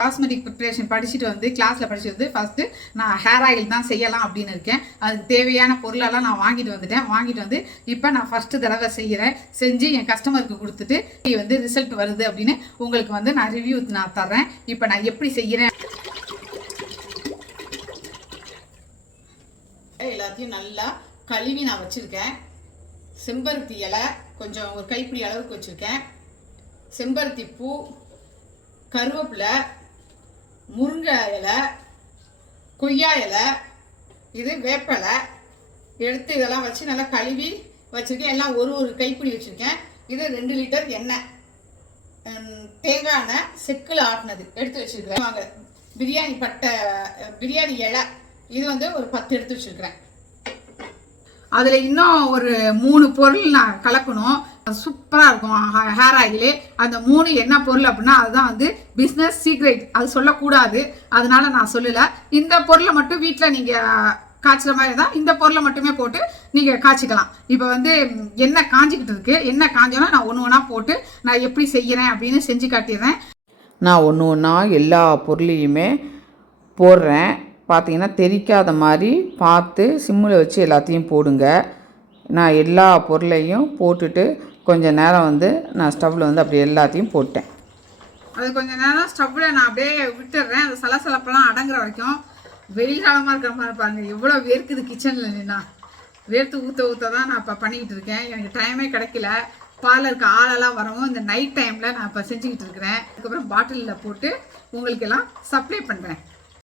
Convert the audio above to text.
Cosmetic preparation படிச்சுட்டு வந்து கிளாஸில் படிச்சுட்டு வந்து ஃபஸ்ட்டு நான் ஹேர் ஆயில் தான் செய்யலாம் அப்படின்னு இருக்கேன். அதுக்கு தேவையான பொருளெல்லாம் நான் வாங்கிட்டு வந்து இப்போ நான் ஃபஸ்ட்டு தடவை செய்கிறேன். செஞ்சு என் கஸ்டமருக்கு கொடுத்துட்டு வந்து ரிசல்ட் வருது அப்படின்னு உங்களுக்கு வந்து நான் ரிவ்யூ நான் தர்றேன். இப்போ நான் எப்படி செய்கிறேன் எல்லாத்தையும் நல்லா கழுவி நான் வச்சுருக்கேன். செம்பருத்தி இலை கொஞ்சம் ஒரு கைப்பிடி அளவுக்கு வச்சுருக்கேன். செம்பருத்தி பூ, கருவேப்பிலை, முருங்கை இலை, கொய்யா இலை, இது வேப்பலை எடுத்து இதெல்லாம் வச்சு நல்லா கழுவி வச்சுருக்கேன். எல்லாம் ஒரு கைப்பிடி வச்சுருக்கேன். இது 2 லிட்டர் எண்ணெய், தேங்காய் எண்ணெய் செக்கில் ஆட்டினது எடுத்து வச்சுருக்கிறேன். வாங்க, பிரியாணி பட்டை, பிரியாணி இலை இது வந்து ஒரு 10 எடுத்து வச்சுருக்கிறேன். அதில் இன்னும் ஒரு 3 பொருள் நான் கலக்கணும். சூப்பராக இருக்கும் ஹேர் ஆயிலே. அந்த 3 என்ன பொருள் அப்படின்னா அதுதான் வந்து பிஸ்னஸ் சீக்ரெட். அது சொல்லக்கூடாது, அதனால நான் சொல்லலை. இந்த பொருளை மட்டும் வீட்டில் நீங்கள் காய்ச்சுற மாதிரி தான் இந்த பொருளை மட்டுமே போட்டு நீங்கள் காய்ச்சிக்கலாம். இப்போ வந்து எண்ணெய் காஞ்சிக்கிட்டு இருக்கு. எண்ணெய் காஞ்சோன்னா நான் ஒன்று ஒன்றா போட்டு நான் எப்படி செய்கிறேன் அப்படின்னு செஞ்சு காட்டிடுறேன். நான் ஒன்று ஒன்றா எல்லா பொருளையுமே போடுறேன். பார்த்தீங்கன்னா தெரிக்காத மாதிரி பார்த்து சிம்மில் வச்சு எல்லாத்தையும் போடுங்க. நான் எல்லா பொருளையும் போட்டுட்டு கொஞ்சம் நேரம் வந்து நான் ஸ்டவ்வில் வந்து அப்படி எல்லாத்தையும் போட்டேன். அது கொஞ்சம் நேரம் ஸ்டவ்வில் நான் அப்படியே விட்டுடுறேன். அந்த சலசலப்பெல்லாம் அடங்குற வரைக்கும். வெயில் காலமாக இருக்கிற மாதிரி பாருங்கள், எவ்வளோ வேர்க்குது கிச்சனில் நின்னா. வேர்த்து ஊற்ற தான் நான் இப்போ பண்ணிக்கிட்டு இருக்கேன். எனக்கு டைமே கிடைக்கல. பார்லருக்கு ஆளெல்லாம் வரவும் இந்த நைட் டைமில் நான் இப்போ செஞ்சுக்கிட்டு இருக்கிறேன். அதுக்கப்புறம் பாட்டிலில் போட்டு உங்களுக்கெல்லாம் சப்ளை பண்ணுறேன்.